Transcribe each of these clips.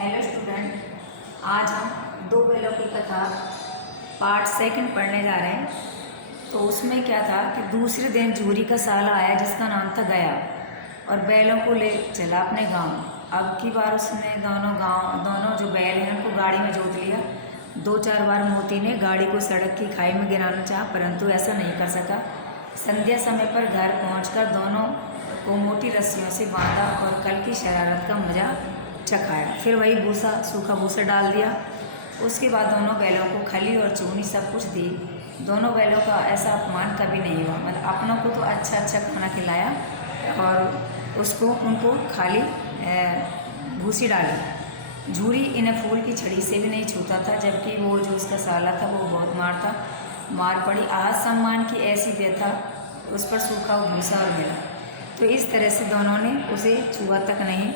Hello student, आज हम दो बैलों की कथा पार्ट सेकंड पढ़ने जा रहे हैं। तो उसमें क्या था कि दूसरे दिन जूरी का साला आया जिसका नाम था गया और बैलों को ले चला अपने गांव। अब की बार उसने दोनों जो बैल हैं उनको गाड़ी में जोत लिया। दो चार बार मोती ने गाड़ी को सड़क की खाई में गिराना चाहा, परंतु ऐसा नहीं कर सका। संध्या समय पर घर पहुंचकर दोनों को मोटी रस्सियों से बांधा और कल की शरारत का मजा चखाया। फिर वही भूसा, सूखा भूसा डाल दिया। उसके बाद दोनों बैलों को खली और चूनी सब कुछ दी। दोनों बैलों का ऐसा अपमान कभी नहीं हुआ, मतलब अपनों को तो अच्छा अच्छा खाना खिलाया और उनको खाली भूसी डाली। झूरी इन्हें फूल की छड़ी से भी नहीं छूता था, जबकि वो जो उसका साला था वो बहुत मारता। मार पड़ी आज सम्मान की ऐसी व्यथा उस पर सूखा भूसा और मिला, तो इस तरह से दोनों ने उसे छुआ तक नहीं।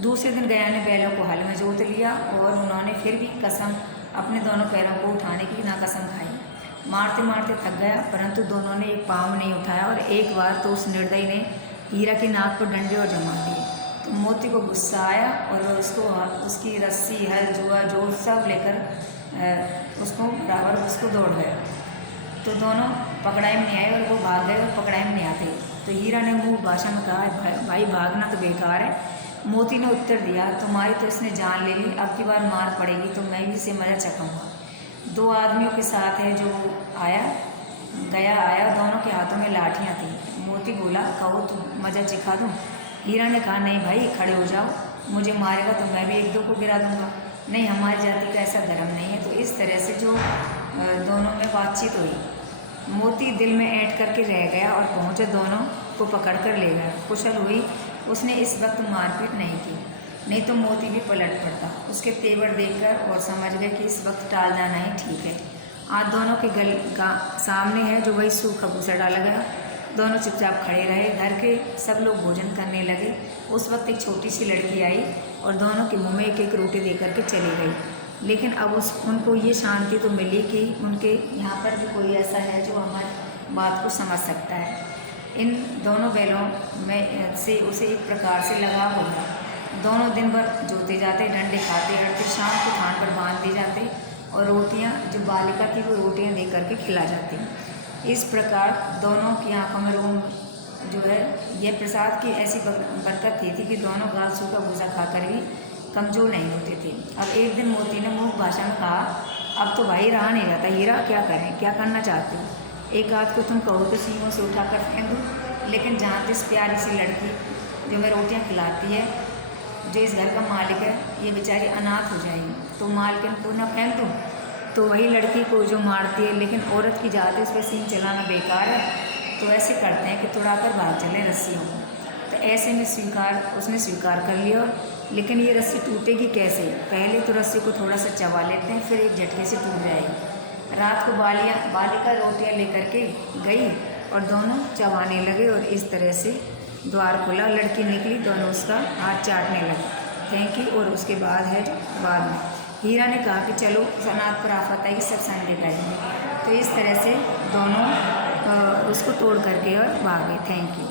दूसरे दिन गया ने बैलों को हल में जोत लिया और उन्होंने फिर भी कसम अपने दोनों पैरों को उठाने की ना कसम खाई। मारते मारते थक गया, परंतु दोनों ने एक पाँव नहीं उठाया और एक बार तो उस निर्दयी ने हीरा की नाक पर डंडे और जमा दिए। तो मोती को गुस्सा आया और उसकी रस्सी, हल, जुआ, जोर सब लेकर उसको बराबर उसको दौड़ गया। तो दोनों पकड़ाई में नहीं आए और वो भाग गए और पकड़ाई में नहीं आते। तो हीरा ने मुँह भाषा में कहा, भाई भागना तो बेकार है। मोती ने उत्तर दिया, तुम्हारी तो इसने जान ले ली, अब की बार मार पड़ेगी तो मैं भी इसे मजा चखाऊंगा। दो आदमियों के साथ है जो गया आया, दोनों के हाथों में लाठियां थी। मोती बोला, कहो तो मजा चिखा दूं। हीरा ने कहा, नहीं भाई खड़े हो जाओ, मुझे मारेगा तो मैं भी एक दो को गिरा दूंगा। नहीं, हमारी जाति का ऐसा धर्म नहीं है। तो इस तरह से जो दोनों में बातचीत हुई। मोती दिल में ऐंठ करके रह गया और पहुंचे, दोनों को पकड़ कर ले गया। कुशल हुई उसने इस वक्त मारपीट नहीं की, नहीं तो मोती भी पलट पड़ता। उसके तेवर देखकर और समझ गए कि इस वक्त टाल जाना ही ठीक है। आज दोनों के सामने है जो वही सूखा भूसा डाला गया। दोनों चुपचाप खड़े रहे। घर के सब लोग भोजन करने लगे। उस वक्त एक छोटी सी लड़की आई और दोनों के मुँह में एक एक रोटी दे करके चली गई। लेकिन अब उनको ये शांति तो मिली कि उनके यहाँ पर भी कोई ऐसा है जो हमारी बात को समझ सकता है। इन दोनों बैलों में से उसे एक प्रकार से लगाव हो गया। दोनों दिन भर जोते जाते, डंडे खाते हटते, शाम को थान पर बांध दिए जाते और रोटियां, जो बालिका थी वो रोटियां दे करके खिला जाती। इस प्रकार दोनों की आंखों में रोम जो है यह प्रसाद की ऐसी बरकत थी कि दोनों गाल सूखा भूसा खाकर भी कमज़ोर नहीं होते थे। अब एक दिन मोती ने मूक भाषा में कहा, अब तो भाई रहा नहीं जाता, हीरा क्या करें, क्या करना चाहती हो? एक आध को तुम कहो तो सींगों से उठाकर फेंक दूँ, लेकिन जहाँ इस प्यारी सी लड़की जो मैं रोटियाँ खिलाती है, जो इस घर का मालिक है, ये बेचारी अनाथ हो जाएगी, तो मालकिन को ना फेंक दूँ? तो वही लड़की को जो मारती है, लेकिन औरत की जात है, उस पर सींग चलाना बेकार है। तो ऐसे करते हैं कि तुड़ाकर भाग चले रस्सियों को। तो ऐसे में उसने स्वीकार कर लिया। लेकिन ये रस्सी टूटेगी कैसे? पहले तो रस्सी को थोड़ा सा चबा लेते हैं, फिर एक झटके से टूट जाएगी। रात को बालिका रोटियां लेकर के गई और दोनों चबाने लगे और इस तरह से द्वार खुला। लड़की निकली, दोनों उसका हाथ चाटने लगे। Thank you. और उसके बाद है बाद में हीरा ने कहा कि चलो सनात पर आफत आई, सब संडे करेंगे। तो इस तरह से दोनों उसको तोड़ करके और भागे। Thank you.